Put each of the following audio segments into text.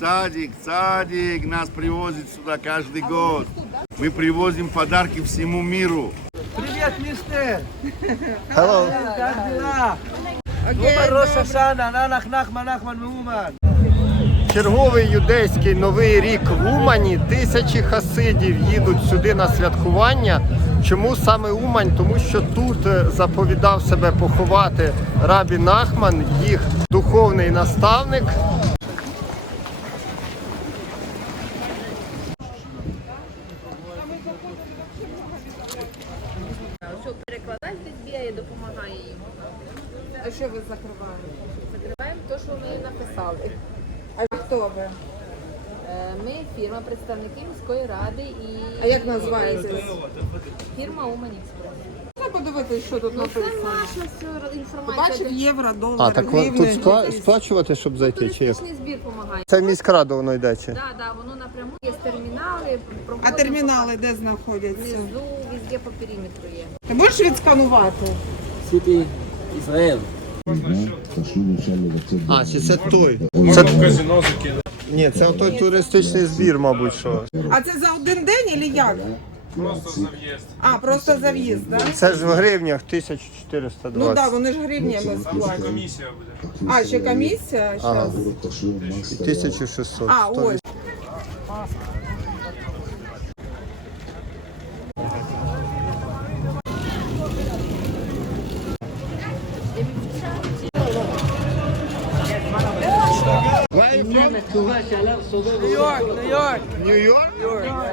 Цадик, Цадик нас привозит сюда каждый год. Мы привозим подарки всему миру. Привет, мистер! Hello. Как дела? Уман Роша Шана, Нанах Нахман Нахман Муман. Черговий юдейський новий рік в Умані. Тисячі хасидів їдуть сюди на святкування. Чому саме Умань? Тому що тут е, заповідав себе поховати рабі Нахман, їх духовний наставник. Що перекладач десь бігає, допомагає їм. А що ви закриваєте? Закриваємо те, що ми написали. А хто ви? Е, Ми фірма, представники міської ради і А як називаєтесь? фірма. Треба подивитися, що тут Ну це написано. наша вся інформація. Бачив євро, долар, А, так гривня. тут спла- сплачувати, щоб зайти, чи як? Туристичний збір допомагає. Це міськрада воно йде чи? Так, да, воно напряму є термінали, А термінали де знаходяться? внизу, везде по периметру є. Ти можеш відсканувати? Сіті Ізраїл. А, чи це той? Це... Ні, це той туристичний збір, мабуть, що. А це за один день чи як? Просто за в'їзд. А, просто за в'їзд, так? Да? Це ж в гривнях Ну так, да, вони ж гривнями сплачують. Комісія буде. А, ще комісія? Щас. 1600. А, ось. Where you from? Нью-Йорк, Нью-Йорк.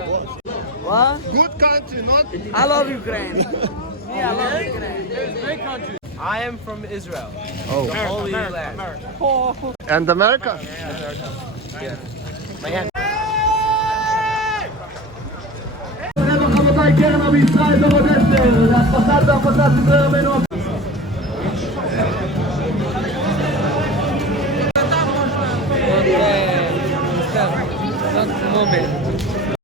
New York? What? Good country, not? I love Ukraine. Me, I love Ukraine. There's great countries. I am from Israel. Oh. The Holy Land. And America? רבותיי, קרן עם ישראל דורון אסתר, להפחתת והפצת סדרי רבנו